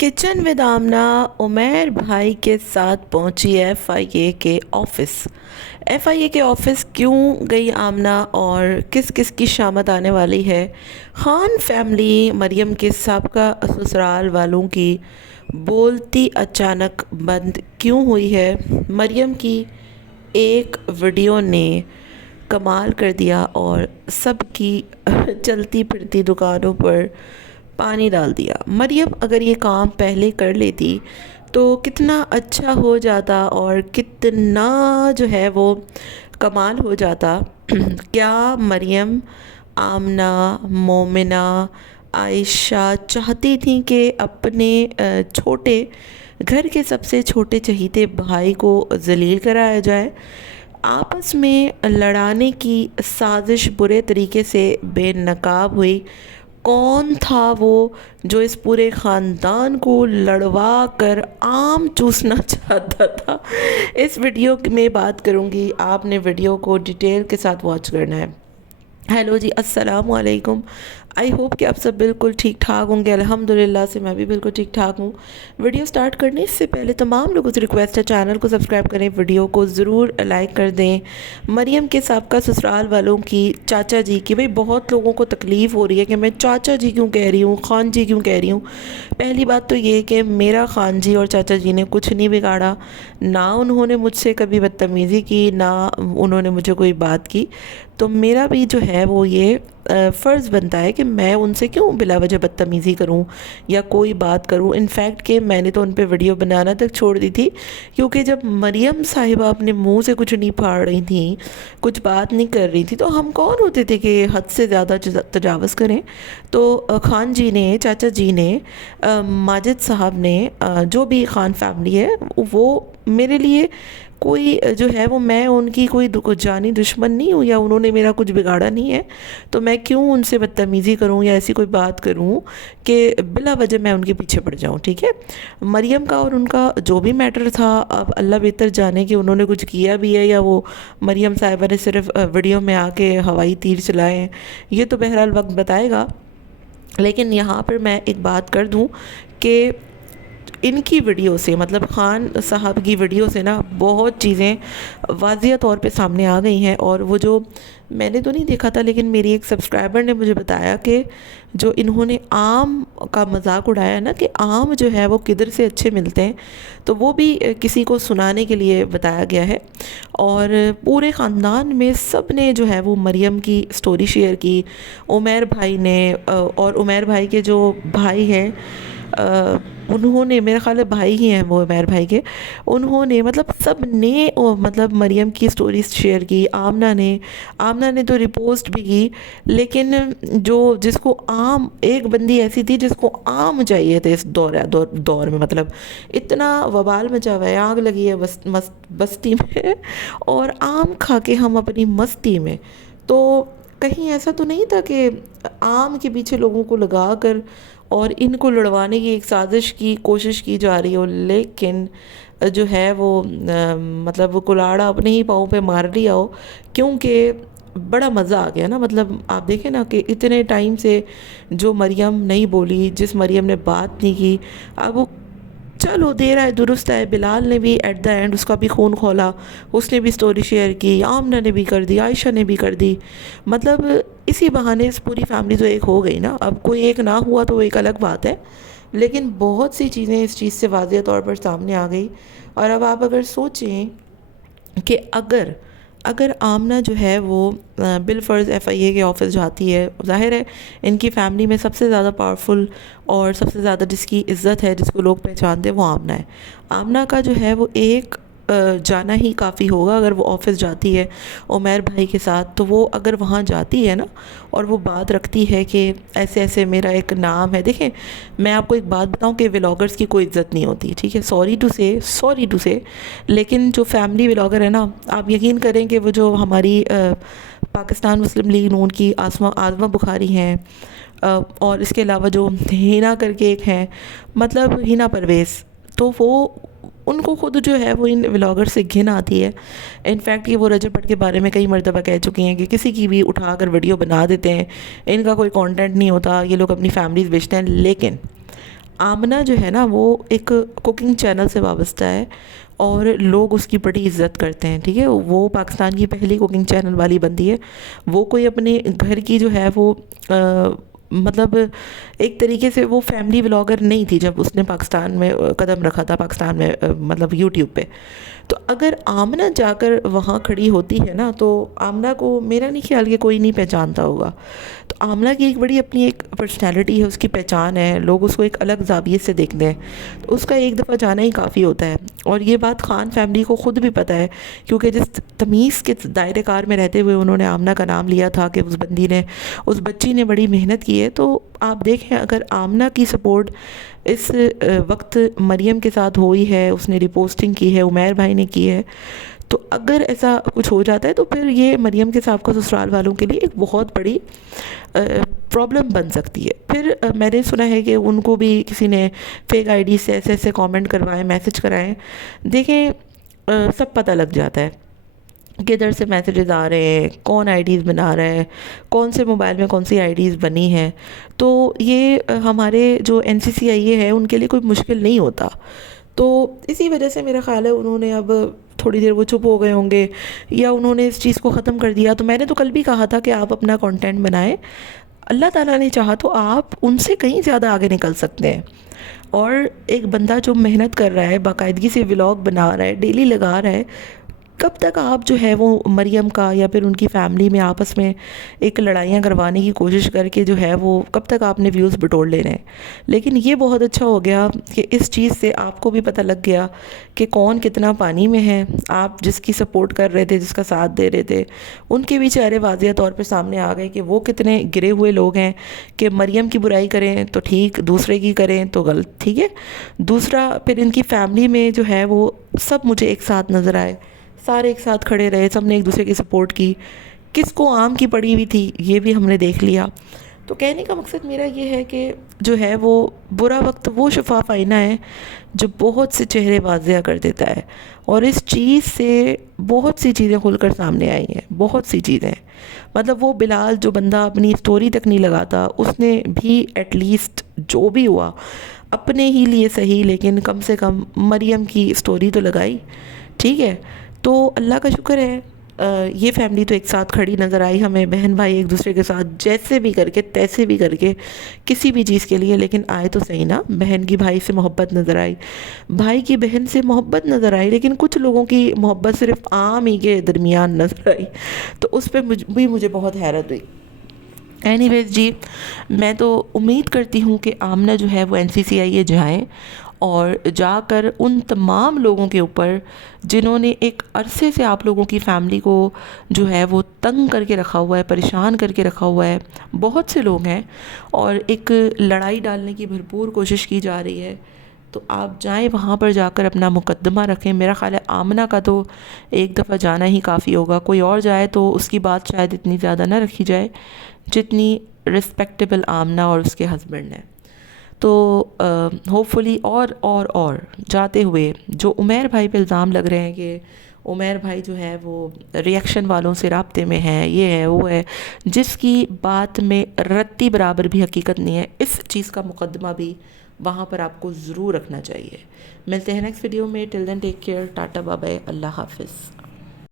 Kitchen with आमना उमैर भाई के साथ पहुंची एफआईए के ऑफिस। एफआईए के ऑफिस क्यों गई आमना और किस किस की शामत आने वाली है? खान फैमिली मरियम के साबका ससुराल वालों की बोलती अचानक बंद क्यों हुई है? मरियम की एक वीडियो ने कमाल कर दिया और सबकी चलती फिरती दुकानों पर पानी डाल दिया। मरियम अगर ये काम पहले कर लेती तो कितना अच्छा हो जाता और कितना जो है वो कमाल हो जाता। क्या मरियम, आमना, मोमिना, आयशा चाहती थी कि अपने छोटे घर के सबसे छोटे चहीते भाई को जलील कराया जाए? आपस में लड़ाने की साजिश बुरे तरीके से बेनकाब हुई। कौन था वो जो इस पूरे ख़ानदान को लड़वा कर आम चूसना चाहता था? इस वीडियो में बात करूंगी, आपने वीडियो को डिटेल के साथ वॉच करना है। हेलो जी, अस्सलाम वालेकुम। आई होप कि आप सब बिल्कुल ठीक ठाक होंगे। अल्हम्दुलिल्लाह से मैं भी बिल्कुल ठीक ठाक हूँ। वीडियो स्टार्ट करने से पहले तमाम लोगों से रिक्वेस्ट है, चैनल को सब्सक्राइब करें, वीडियो को ज़रूर लाइक कर दें। मरियम के साबका ससुराल वालों की, चाचा जी की, भाई बहुत लोगों को तकलीफ़ हो रही है कि मैं चाचा जी क्यों कह रही हूँ, खान जी क्यों कह रही हूँ। पहली बात तो ये कि मेरा खान जी और चाचा जी ने कुछ नहीं बिगाड़ा, ना उन्होंने मुझसे कभी बदतमीज़ी की, ना उन्होंने मुझे कोई बात की। तो मेरा भी जो है वो ये फ़र्ज़ बनता है कि मैं उनसे क्यों बिला वजह बदतमीज़ी करूं या कोई बात करूं। इनफैक्ट कि मैंने तो उन पे वीडियो बनाना तक छोड़ दी थी, क्योंकि जब मरियम साहिबा अपने मुंह से कुछ नहीं फाड़ रही थी, कुछ बात नहीं कर रही थी, तो हम कौन होते थे कि हद से ज़्यादा तजावज़ करें। तो खान जी ने, चाचा जी ने, माजिद साहब ने, जो भी खान फैमिली है, वो मेरे लिए कोई जो है वो, मैं उनकी कोई जानी दुश्मन नहीं हूँ या उन्होंने मेरा कुछ बिगाड़ा नहीं है। तो मैं क्यों उनसे बदतमीज़ी करूँ या ऐसी कोई बात करूँ कि बिला वजह मैं उनके पीछे पड़ जाऊँ। ठीक है, मरियम का और उनका जो भी मैटर था, अब अल्लाह बेहतर जाने कि उन्होंने कुछ किया भी है या वो मरियम साहिबा ने सिर्फ वीडियो में आके हवाई तीर चलाए हैं, ये तो बहरहाल वक्त बताएगा। लेकिन यहाँ पर मैं एक बात कर दूँ कि इनकी वीडियो से, मतलब खान साहब की वीडियो से ना बहुत चीज़ें वाज़िया तौर पे सामने आ गई हैं। और वो जो मैंने तो नहीं देखा था, लेकिन मेरी एक सब्सक्राइबर ने मुझे बताया कि जो इन्होंने आम का मजाक उड़ाया ना कि आम जो है वो किधर से अच्छे मिलते हैं, तो वो भी किसी को सुनाने के लिए बताया गया है। और पूरे ख़ानदान में सब ने जो है वो मरियम की स्टोरी शेयर की। उमैर भाई ने, और उमैर भाई के जो भाई हैं, उन्होंने, मेरा ख़्याल है भाई ही हैं वो उमैर भाई के, उन्होंने, मतलब सब ने मतलब मरियम की स्टोरीज शेयर की। आमना ने तो रिपोस्ट भी की, लेकिन जो जिसको आम, एक बंदी ऐसी थी जिसको आम चाहिए थे इस दौर में, मतलब इतना वबाल मचा हुआ है, आग लगी है बस्ती में और आम खा के हम अपनी मस्ती में। तो कहीं ऐसा तो नहीं था कि आम के पीछे लोगों को लगा कर और इनको लड़वाने की एक साजिश की कोशिश की जा रही हो, लेकिन जो है वो मतलब वो कुल्हाड़ा अपने ही पाँव पे मार लिया हो, क्योंकि बड़ा मज़ा आ गया ना। मतलब आप देखें ना कि इतने टाइम से जो मरियम नहीं बोली, जिस मरियम ने बात नहीं की, अब वो, चलो दे रहा है, दुरुस्त है। बिलाल ने भी एट द एंड उसका भी खून खोला, उसने भी स्टोरी शेयर की, आमना ने भी कर दी, आयशा ने भी कर दी। मतलब इसी बहाने इस पूरी फैमिली तो एक हो गई ना। अब कोई एक ना हुआ तो वो एक अलग बात है, लेकिन बहुत सी चीज़ें इस चीज़ से वाज़िया तौर पर सामने आ गई। और अब आप अगर सोचें कि अगर अगर आमना जो है वो बिलफ़र्ज़ एफआईए के ऑफिस जाती है, ज़ाहिर है इनकी फ़ैमिली में सबसे ज़्यादा पावरफुल और सबसे ज़्यादा जिसकी इज़्ज़त है, जिसको लोग पहचानते हैं, वो आमना है। आमना का जो है वो एक जाना ही काफ़ी होगा। अगर वो ऑफिस जाती है उमैर भाई के साथ, तो वो अगर वहाँ जाती है ना और वो बात रखती है कि ऐसे ऐसे मेरा एक नाम है। देखें, मैं आपको एक बात बताऊं कि व्लॉगर्स की कोई इज़्ज़त नहीं होती, ठीक है, सॉरी टू से। लेकिन जो फैमिली व्लॉगर है ना, आप यकीन करें कि वो जो हमारी पाकिस्तान मुस्लिम लीग नून की आज़मा बुखारी हैं, और इसके अलावा जो हिना करके एक हैं, मतलब हिना परवेज़, तो वो, उनको खुद जो है वो इन व्लॉगर से घिन आती है। इनफैक्ट ये वो रजब भट्ट के बारे में कई मरतबा कह चुकी हैं कि किसी की भी उठाकर वीडियो बना देते हैं, इनका कोई कंटेंट नहीं होता, ये लोग अपनी फैमिलीज़ बेचते हैं। लेकिन آمنہ جو ہے نا وہ ایک کوکنگ چینل سے وابستہ ہے اور لوگ اس کی بڑی عزت کرتے ہیں، ٹھیک ہے. وہ پاکستان کی پہلی کوکنگ چینل والی بندی ہے. وہ کوئی اپنے گھر کی جو ہے وہ مطلب ایک طریقے سے وہ فیملی ولاگر نہیں تھی جب اس نے پاکستان میں قدم رکھا تھا، پاکستان میں مطلب یوٹیوب پہ. تو اگر آمنہ جا کر وہاں کھڑی ہوتی ہے نا تو آمنہ کو میرا نہیں خیال کہ کوئی نہیں پہچانتا ہوگا. تو آمنہ کی ایک بڑی اپنی ایک پرسنالٹی ہے، اس کی پہچان ہے، لوگ اس کو ایک الگ زاویے سے دیکھتے ہیں. تو اس کا ایک دفعہ جانا ہی کافی ہوتا ہے. اور یہ بات خان فیملی کو خود بھی پتہ ہے، کیونکہ جس تمیز کے دائرے کار میں رہتے ہوئے انہوں نے آمنہ کا نام لیا تھا کہ اس بچی نے بڑی محنت کی ہے. تو آپ دیکھیں اگر آمنہ کی سپورٹ اس وقت مریم کے ساتھ ہوئی ہے، اس نے ریپوسٹنگ کی ہے، عمیر بھائی نے کی ہے، تو اگر ایسا کچھ ہو جاتا ہے تو پھر یہ مریم کے سابقہ سسرال والوں کے لیے ایک بہت بڑی پرابلم بن سکتی ہے. پھر میں نے سنا ہے کہ ان کو بھی کسی نے فیک آئی ڈی سے ایسے ایسے کامنٹ کروائے، میسج کرائے. دیکھیں سب پتہ لگ جاتا ہے کدھر سے میسیجز آ رہے ہیں، کون آئی ڈیز بنا رہا ہے، کون سے موبائل میں کون سی آئی ڈیز بنی ہیں. تو یہ ہمارے جو این سی سی آئی اے ہے ان کے لیے کوئی مشکل نہیں ہوتا. تو اسی وجہ سے میرا خیال ہے انہوں نے اب تھوڑی دیر وہ چپ ہو گئے ہوں گے یا انہوں نے اس چیز کو ختم کر دیا. تو میں نے تو کل بھی کہا تھا کہ آپ اپنا کانٹینٹ بنائیں، اللہ تعالیٰ نے چاہا تو آپ ان سے کہیں زیادہ آگے نکل سکتے ہیں. اور ایک بندہ جو محنت کر رہا ہے، باقاعدگی سے ولاگ بنا رہا ہے، ڈیلی لگا رہا ہے، کب تک آپ جو ہے وہ مریم کا یا پھر ان کی فیملی میں آپس میں ایک لڑائیاں کروانے کی کوشش کر کے جو ہے وہ کب تک آپ نے ویوز بٹور لے رہے ہیں. لیکن یہ بہت اچھا ہو گیا کہ اس چیز سے آپ کو بھی پتہ لگ گیا کہ کون کتنا پانی میں ہے. آپ جس کی سپورٹ کر رہے تھے، جس کا ساتھ دے رہے تھے، ان کے بھی چہرے واضح طور پہ سامنے آ گئے کہ وہ کتنے گرے ہوئے لوگ ہیں کہ مریم کی برائی کریں تو ٹھیک، دوسرے کی کریں تو غلط. ٹھیک ہے. دوسرا پھر ان کی فیملی میں جو ہے وہ سب مجھے ایک ساتھ نظر آئے، سارے ایک ساتھ کھڑے رہے، سب نے ایک دوسرے کی سپورٹ کی. کس کو آم کی پڑی ہوئی تھی یہ بھی ہم نے دیکھ لیا. تو کہنے کا مقصد میرا یہ ہے کہ جو ہے وہ برا وقت وہ شفاف آئینہ ہے جو بہت سے چہرے واضح کر دیتا ہے. اور اس چیز سے بہت سی چیزیں کھل کر سامنے آئی ہیں، بہت سی چیزیں. مطلب وہ بلال جو بندہ اپنی سٹوری تک نہیں لگاتا، اس نے بھی ایٹ لیسٹ جو بھی ہوا اپنے ہی لیے صحیح لیکن کم سے کم مریم کی سٹوری تو لگائی. ٹھیک ہے. تو اللہ کا شکر ہے یہ فیملی تو ایک ساتھ کھڑی نظر آئی ہمیں، بہن بھائی ایک دوسرے کے ساتھ جیسے بھی کر کے تیسے بھی کر کے کسی بھی چیز کے لیے، لیکن آئے تو صحیح نا. بہن کی بھائی سے محبت نظر آئی، بھائی کی بہن سے محبت نظر آئی، لیکن کچھ لوگوں کی محبت صرف عام ہی کے درمیان نظر آئی. تو اس پہ بھی مجھے بہت حیرت ہوئی. اینی ویز جی، میں تو امید کرتی ہوں کہ آمنہ جو ہے وہ این سی سی آئی اے جائیں اور جا کر ان تمام لوگوں کے اوپر جنہوں نے ایک عرصے سے آپ لوگوں کی فیملی کو جو ہے وہ تنگ کر کے رکھا ہوا ہے، پریشان کر کے رکھا ہوا ہے، بہت سے لوگ ہیں اور ایک لڑائی ڈالنے کی بھرپور کوشش کی جا رہی ہے. تو آپ جائیں وہاں پر جا کر اپنا مقدمہ رکھیں. میرا خیال ہے آمنہ کا تو ایک دفعہ جانا ہی کافی ہوگا. کوئی اور جائے تو اس کی بات شاید اتنی زیادہ نہ رکھی جائے جتنی رسپیکٹیبل آمنہ اور اس کے ہسبینڈ ہیں. تو ہوپ فلی اور جاتے ہوئے جو عمیر بھائی پہ الزام لگ رہے ہیں کہ عمیر بھائی جو ہے وہ ریئیکشن والوں سے رابطے میں ہے، یہ ہے وہ ہے، جس کی بات میں رتی برابر بھی حقیقت نہیں ہے، اس چیز کا مقدمہ بھی وہاں پر آپ کو ضرور رکھنا چاہیے. ملتے ہیں نیکسٹ ویڈیو میں. Till then take care. Tata bye bye. اللہ حافظ.